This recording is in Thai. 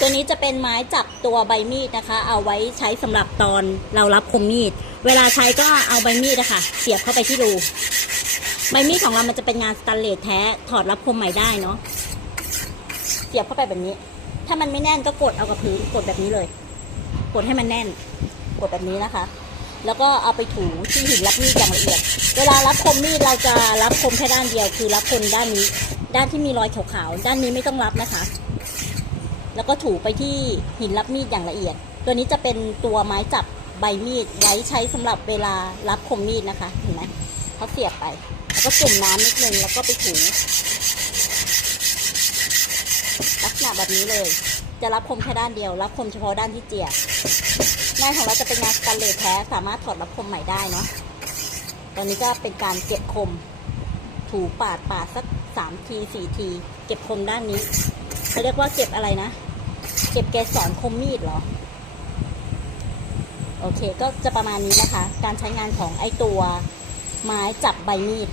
ตัวนี้จะเป็นไม้จับตัวใบมีดนะคะ เอาไว้ใช้สำหรับตอนเรารับคมมีด เวลาใช้ก็เอาใบมีดอะคะเสียบเข้าไปที่รูใบมีดของเรามันจะเป็นงานสแตนเลสแท้ถอดรับคมใหม่ได้เนาะเสียบเข้าไปแบบนี้ ถ้ามันไม่แน่นก็กดเอากับพื้นกดแบบนี้เลย กดให้มันแน่น กดแบบนี้นะคะ แล้วก็เอาไปถูที่หินรับมีดอย่างละเอียด เวลารับคมมีดเราจะรับคมแค่ด้านเดียว คือรับคมด้านนี้ ด้านที่มีรอยขาวๆด้านนี้ไม่ต้องรับนะคะ แล้วก็ถูไปที่หินรับมีดอย่างละเอียด ตัวนี้จะเป็นตัวไม้จับใบมีดไว้ใช้สำหรับเวลารับคมมีดนะคะ เห็นไหมเขาเสียบไป แล้วก็จุ่มน้ำนิดนึงแล้วก็ไปถูลักษณะแบบนี้เลย จะรับคมแค่ด้านเดียว รับคมเฉพาะด้านที่เจียงานของเราจะเป็นงานสแตนเลสแท้สามารถถอดรับคมใหม่ได้เนาะตอนนี้ก็เป็นการเก็บคม ถูปาดปาดสักสามทีสี่ที เก็บคมด้านนี้ เขาเรียกว่าเก็บอะไรนะ เก็บเกสรคมมีดเหรอ โอเค ก็จะประมาณนี้นะคะ การใช้งานของไอตัวไม้จับใบมีด